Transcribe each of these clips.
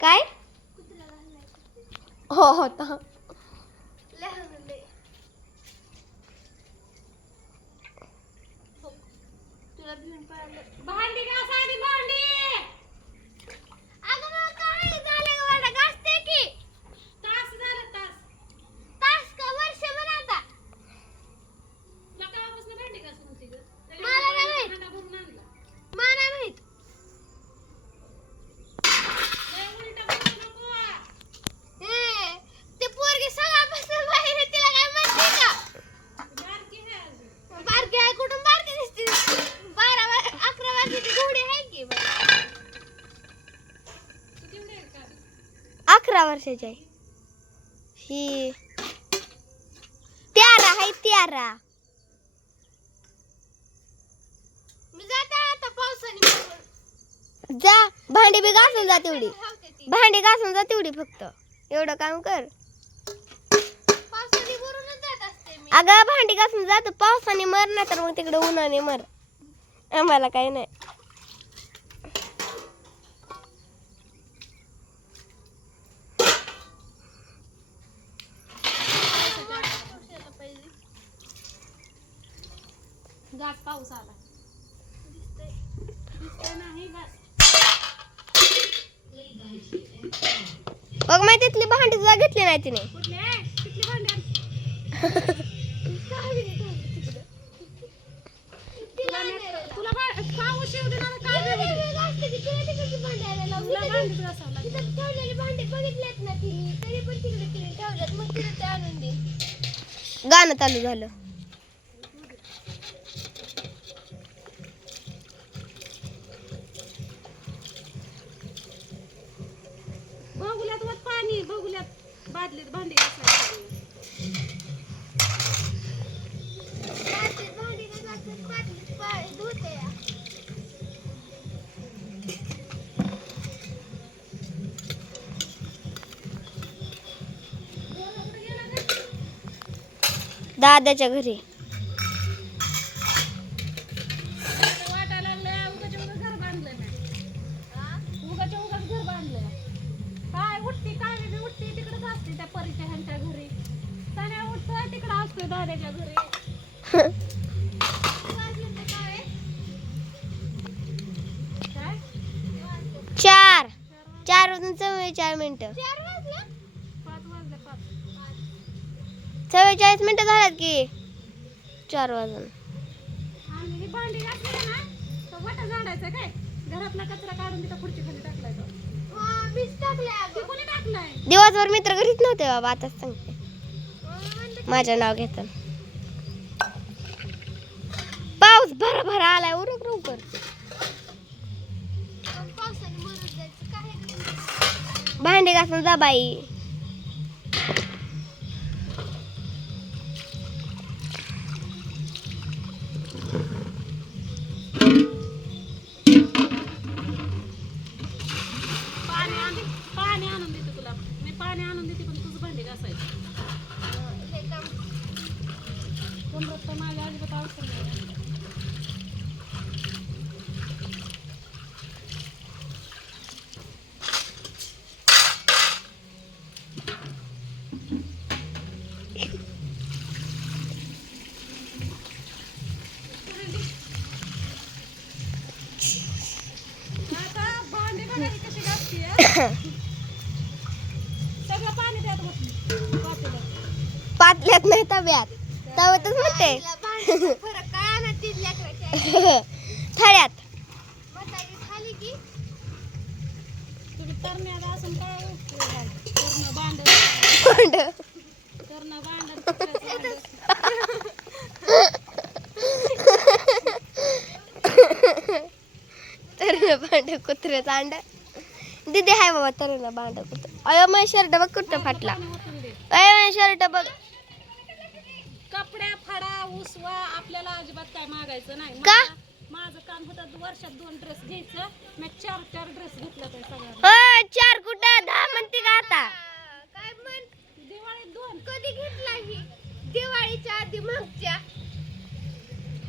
काय हो होता भांडी घासायची भांडी तास झालं तास का वर्ष आता तुला केव्हापासून भांडी घासून होती ग मला नाही माहित. भांडा भरून आणला मला माहित लय उलटा बोलू नको ते पोरगी सगळ्यापासून बाहेर आहे, तिला काय माहिती का बारकी आहे अजून बारकी आहे कुठून बारकी दिसते 11 वर्षाची घोडी आहे की तू केवढी आहे का 11 वर्षाची आहे ही 13 आहे 13 मी जाते आता पावसाने जा भांडी बी घासून जा तेवढी भांडी घासून जा तेवढी फक्त एवढं काम कर पावसाने भरूनच जात असते मी अगं भांडी घासून जा तू पावसाने मर ना तर मग तिकडे उन्हाने मर आम्हाला काही नाही घास पाऊस आला दिसतंय नाही घास बघ माहिती तिथली भांडी तुला घेतली नाही तिने कुठले किती भांडी आणली? तुला पाऊस येऊ दे ना काय तुला भांडीच घासावं लागेल. गाणं चालू झालं बघुल्यात वर पाणी बघुल्यात बादलीत भांडी घासायला दादाच्या घरी वाटायला लागलंय उगाच्या उगाच घर बांधलंय मी उगाच्या उगाच घर बांधलंय काय उठती काय बी उठती तिकडेच असते त्या परीच्या ह्यांच्या घरी सण्या उठतोय तिकडे असतोय दादाच्या घरी काय 4 वाजून 44 मिनिटं 5 वाजले 5 44 मिनिटं झाल्यात की 4 वाजून आणि ही भांडी घातली ना तर वाटा झाडायचं काय घरातला कचरा काढून तिथं खुर्ची खाली टाकलाय तो ते कोणी टाकलाय दिवसभर मित्र घरीच नव्हते बाबा आताच सांगते माझं नाव घेतात पाऊस भरा भरा आलाय उरक लवकर भांडी घासून जा बाई पाणी आणून देते तुला मी पाणी आणून देते पण तुझं भांडी घासायचं कमरत तर माझ्या अजिबात आवडत नाही आता भांडी बघा ही कशी घासते सगळं पाणी द्यात पातेलं पातल्यात नाही तव्यात तव्यातच म्हणते थळ्यात तुम्ही तरण्यात असं काय करणं भांड करणं भांड तरुण भांड कुत्र्याचं अंड दीदी हाय बाबा तरुण भांड कुत्र अयो माझा शर्ट बघ कुठं फाटला अयो माझा शर्ट बघ कपड्या फडा उसवा आपल्याला अजिबात काय मागायचं नाही का? माझं काम होतं वर्षात 2 ड्रेस घ्यायचं मी 4 ड्रेस घेतलं तर सगळं 4 कुठं 10 म्हणते का आता काय म्हण दिवाळीत 2 कधी घेतला ही दिवाळीच्या आधी मागच्या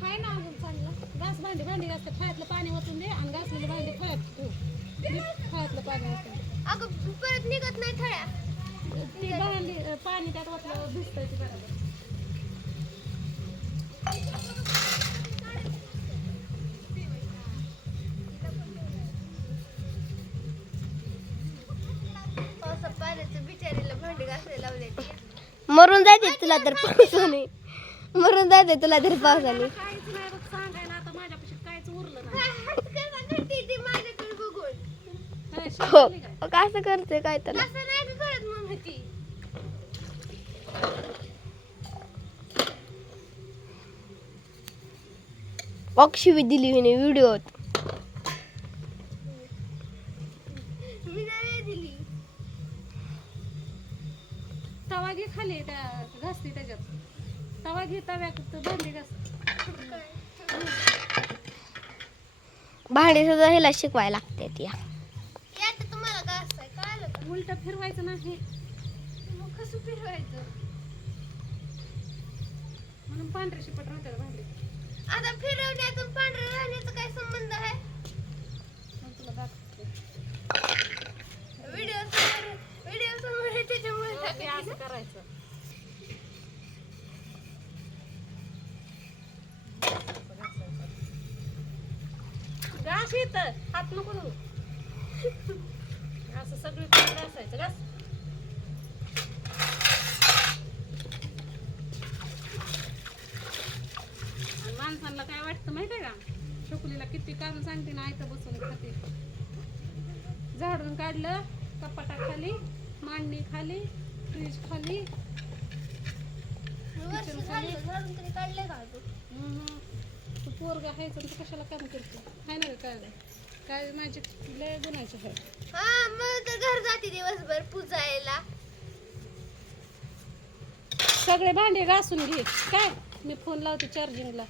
हाय ना अजून चांगलं घास भांडी घासते फळ्यातलं पाणी ओतून दे आणि घासलेली भांडी फळ्यात ठेव फळ्यातलं पाणी ओतून अगं त्याच्यात निघत नाही थळ्या. ती भांडी पाणी त्यात ओतल्यावर भिजतंय ती बरोबर. पावसात पाण्याचं बिचारीला भांडी घासायला लावले. मरून जायचे तुला तर पावसाने. मरून जायचे तुला तर पावसाने. काहीच नाही बघ सांगायला आता माझ्यापाशी काहीच उरलं नाही. माझ्याकडे बघून काय हो शिकवली काय? कसं करते काय तर असं नाही करत मम्मी ती. अक्षवी दिली हिने व्हिडिओत. मी नाही दिली. तवा घे खाली त्या घासती त्याच्यात. तवा घे तव्यात भांडी घास. भांडी सुद्धा ह्याला शिकवायला लागते त्या. तुम्हाला काय असतंय कळलं का? उलट फिरवायचं नाही मग कसं फिरवायचं? म्हणून पांढरे शिपट राहतात भांडी. आता फिरवण्यातून पांढऱ्या राहण्याचा काय संबंध आहे? मग तुला दाखवते. व्हिडिओ समोर आहे त्याच्यामुळे हे असं करायचं. घास इथं हात नको धरू. असं सगळी घासायचं घास. आणि माणसांना काय वाटतं माहितीये का? छोकुलीला किती काम सांगते ना आयतं बसून खाते. झाडून काढलं कपाटा खाली, मांडणी खाली, फ्रीज खाली. झाडून तरी काढले का तू पोरगा खायचं तू कशाला काम करते? हाय ना काय काय माझी लय गुणाची आहे. हा मग तर घर जाते दिवसभर पुजायला. सगळे भांडे घासून घे काय मी फोन लावते चार्जिंगला.